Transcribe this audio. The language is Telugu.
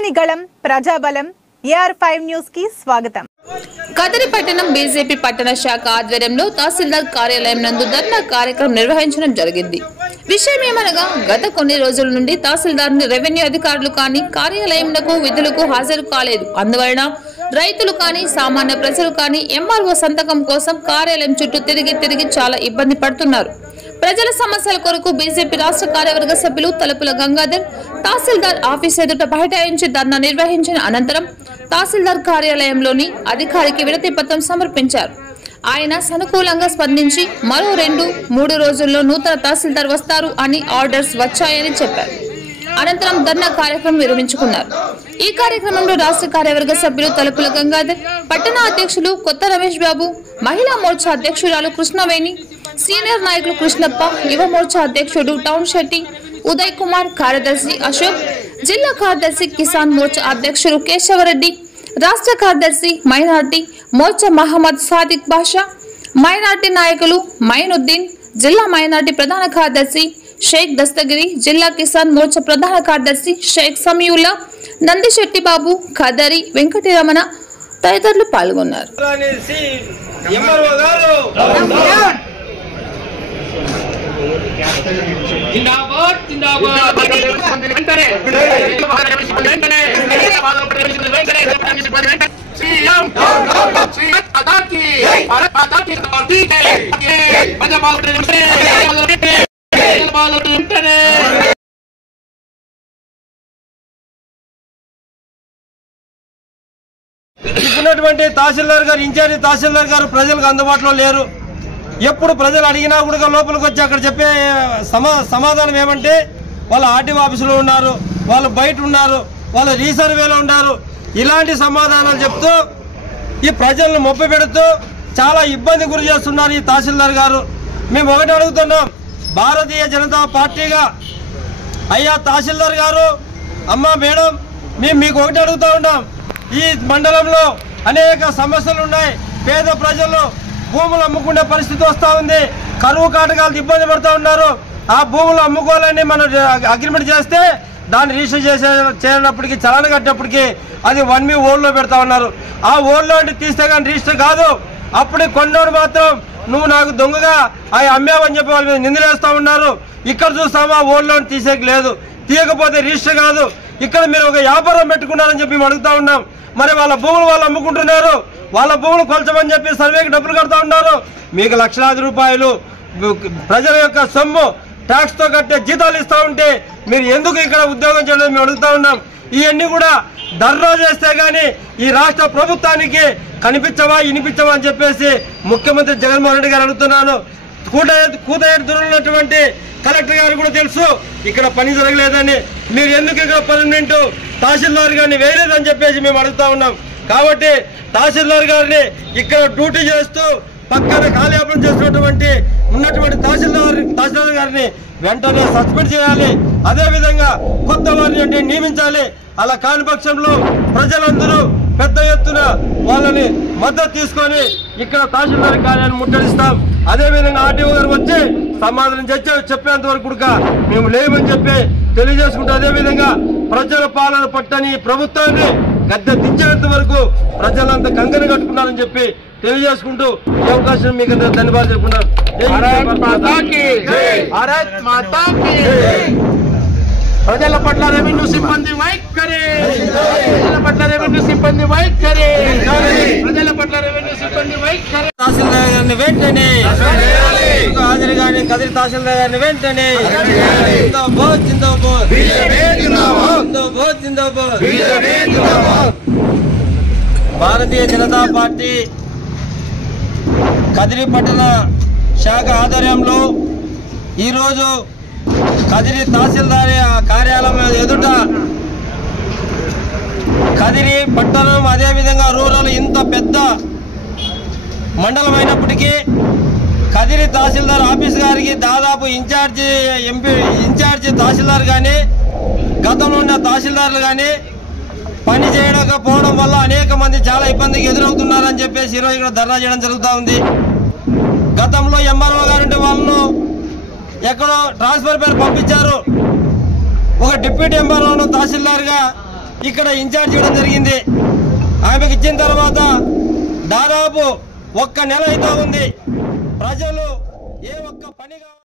ప్రజలని గళం ప్రజాబలం AR5 న్యూస్ కి స్వాగతం. కదిరి పట్టణం బీజేపీ పట్టణ శాఖ ఆధ్వర్యంలో తహసీల్దార్ కార్యాలయం నందు ధర్నా కార్యక్రమం నిర్వహించడం జరిగింది. విషయమేమనగా గత కొన్ని రోజుల నుండి తహసీల్దార్ రెవెన్యూ అధికారులు కానీ కార్యాలయంలో విధులకు హాజరు కాలేదు. అందువలన రైతులు కానీ సామాన్య ప్రజలు కానీ ఎంఆర్ఓ సంతకం కోసం కార్యాలయం చుట్టూ తిరిగి చాలా ఇబ్బంది పడుతున్నారు. ప్రజల సమస్యల కొరకు బీజేపీ రాష్ట్ర కార్యవర్గ సభ్యులు తలుపుల గంగాధర్ తహసీల్దార్ ఆఫీస్ ఎదుట బైఠాయించి ధర్నా నిర్వహించిన అనంతరం తహసీల్దార్ కార్యాలయంలోని అధికారికి వినతి పత్రం సమర్పించారు. ఆయన సానుకూలంగా స్పందించి మరో 2-3 రోజుల్లో నూతన తహసీల్దార్ వస్తారు అని ఆర్డర్స్ వచ్చాయని చెప్పారు. అనంతరం ధర్నా కార్యక్రమం విరమించుకున్నారు. ఈ కార్యక్రమంలో రాష్ట్ర కార్యవర్గ సభ్యులు తలుపుల గంగాధర్, పట్టణ అధ్యక్షులు కొత్త రమేష్ బాబు, మహిళా మోర్చా అధ్యక్షురాలు కృష్ణవేణి, సీనియర్ నాయకులు కృష్ణప్ప, యువ మోర్చా అధ్యక్షుడు టౌన్ శెట్టి, ఉదయ్ కుమార్, కార్యదర్శి అశోక్, జిల్లా కార్యదర్శి కిసాన్ మోర్చా అధ్యక్షుడు కేశవరెడ్డి, రాష్ట్ర కార్యదర్శి మైనార్టీ మోర్చా మహమ్మద్ సాదిక్ బాషా, మైనార్టీ నాయకులు మైనుద్దీన్, జిల్లా మైనార్టీ ప్రధాన కార్యదర్శి షేక్ దస్తగిరి, జిల్లా కిసాన్ మోర్చా ప్రధాన కార్యదర్శి షేక్ సమీవుల్లా, నందిశెట్టి బాబు, ఖదరి, వెంకటరమణ తదితరులు పాల్గొన్నారు. ఇప్పుడున్నటువంటి తహసీల్దార్ గారు, ఇన్ఛార్జి తహసీల్దార్ గారు ప్రజలకు అందుబాటులో లేరు. ఎప్పుడు ప్రజలు అడిగినా కూడా లోపలికి వచ్చి అక్కడ చెప్పే సమాధానం ఏమంటే వాళ్ళు ఆర్టీఓ ఆఫీసులో ఉన్నారు, వాళ్ళు బయట ఉన్నారు, వాళ్ళు రీసర్వేలో ఉన్నారు. ఇలాంటి సమాధానాలు చెప్తూ ఈ ప్రజలను మొప్ప పెడుతూ చాలా ఇబ్బంది గురి చేస్తున్నారు ఈ తహసీల్దార్ గారు. మేము ఒకటి అడుగుతున్నాం, భారతీయ జనతా పార్టీగా అయ్యా తహసీల్దార్ గారు, అమ్మ మేడం, మేము మీకు ఒకటి అడుగుతూ ఉన్నాం. ఈ మండలంలో అనేక సమస్యలు ఉన్నాయి. పేద ప్రజలు భూములు అమ్ముకునే పరిస్థితి వస్తూ ఉంది. కరువు కాటకాలు ఇబ్బంది పడుతూ ఉన్నారు. ఆ భూములు అమ్ముకోవాలని మనం అగ్రిమెంట్ చేస్తే దాన్ని రిజిస్టర్ చేయనప్పటికీ, చలాన కట్టినప్పటికీ అది 1B ఓల్డ్లో పెడతా ఉన్నారు. ఆ ఓల్డ్లో తీస్తే కానీ రిజిస్టర్ కాదు. అప్పుడు కొన్నోడు మాత్రం నువ్వు నాకు దొంగగా అవి అమ్మేవని చెప్పి వాళ్ళ మీద నిందలేస్తూ ఉన్నారు. ఇక్కడ చూస్తామా ఓల్డ్లో తీసేకి లేదు, తీయకపోతే రిజిస్టర్ కాదు. ఇక్కడ మీరు ఒక వ్యాపారం పెట్టుకున్నారని చెప్పి మేము అడుగుతా ఉన్నాం. మరి వాళ్ళ భూములు వాళ్ళు అమ్ముకుంటున్నారు, వాళ్ళ భూములు కొల్చమని చెప్పి సర్వేకి డబ్బులు కడతా ఉన్నారు. మీకు లక్షలాది రూపాయలు ప్రజల యొక్క సొమ్ము ట్యాక్స్తో కట్టే జీతాలు ఇస్తూ ఉంటే మీరు ఎందుకు ఇక్కడ ఉద్యోగం చేయడం మేము అడుగుతా ఉన్నాం. ఇవన్నీ కూడా ధర్నా చేస్తే కానీ ఈ రాష్ట్ర ప్రభుత్వానికి కనిపించవా వినిపించవా అని చెప్పేసి ముఖ్యమంత్రి జగన్మోహన్ రెడ్డి గారు అడుగుతున్నాను. కూతయేరు దూరంలోటువంటి కలెక్టర్ గారు కూడా తెలుసు ఇక్కడ పని జరగలేదని. మీరు ఎందుకు ఇక్కడ పర్మనెంట్ తహసీల్దార్ గారిని వేయలేదని చెప్పేసి మేము అడుగుతా ఉన్నాం. కాబట్టి తహసీల్దార్ గారిని ఇక్కడ డ్యూటీ చేస్తూ పక్కన కాలయాపన చేస్తున్నటువంటి తహసీల్దార్ గారిని వెంటనే సస్పెండ్ చేయాలి. అదేవిధంగా కొత్త వారిని నియమించాలి. అలా కాని పక్షంలో ప్రజలందరూ పెద్ద ఎత్తున వాళ్ళని మద్దతు తీసుకొని ఇక్కడ తహసీల్దార్ కార్యాలయాన్ని ముట్టడిస్తాం. అదేవిధంగా ఆర్టీఓ గారు వచ్చి సమాధానం చెప్పేంత వరకు కూడా మేము లేవని చెప్పి తెలియజేసుకుంటాం. అదేవిధంగా ప్రజల పాలన పట్టని ప్రభుత్వాన్ని గద్దె దించేంత వరకు ప్రజలంతా కంకణ కట్టుకున్నారని చెప్పి తెలియజేసుకుంటూ ఈ అవకాశం మీకు ధన్యవాదాలు చెప్పుకున్నాం. ప్రజల పట్ల రెవెన్యూ సిబ్బంది వైఖరి, ప్రజల పట్ల రెవెన్యూ సిబ్బంది వైఖరి, ప్రజల పట్ల రెవెన్యూ సిబ్బంది వైఖరి. తహసీల్దార్ గారిని వెంటనే హాజరు కానీ కదిరి తహసీల్దార్ గారిని వెంటనే భారతీయ జనతా పార్టీ కదిరి పట్టణ శాఖ ఆధ్వర్యంలో ఈరోజు కదిరి తహసీల్దార్ కార్యాలయం ఎదుట కదిరి పట్టణం అదేవిధంగా రూరల్ ఇంత పెద్ద మండలం అయినప్పటికీ కదిరి తహసీల్దార్ ఆఫీస్ గారికి దాదాపు ఇన్ఛార్జి తహసీల్దార్ కానీ గతంలో ఉన్న తహసీల్దార్లు కానీ పని చేయకపోవడం వల్ల అనేక మంది చాలా ఇబ్బందికి ఎదురవుతున్నారని చెప్పేసి ఈరోజు ఇక్కడ ధర్నా చేయడం జరుగుతూ ఉంది. గతంలో ఎంఆర్ఓ గారు ఉంటే వాళ్ళను ఎక్కడో ట్రాన్స్ఫర్ పేరు పంపించారు. ఒక డిప్యూటీ ఎంఆర్ఓను తహసీల్దార్గా ఇక్కడ ఇన్ఛార్జ్ ఇవ్వడం జరిగింది. ఆమెకు ఇచ్చిన తర్వాత దాదాపు 1 నెల అయితే ఉంది. ప్రజలు ఏ ఒక్క పని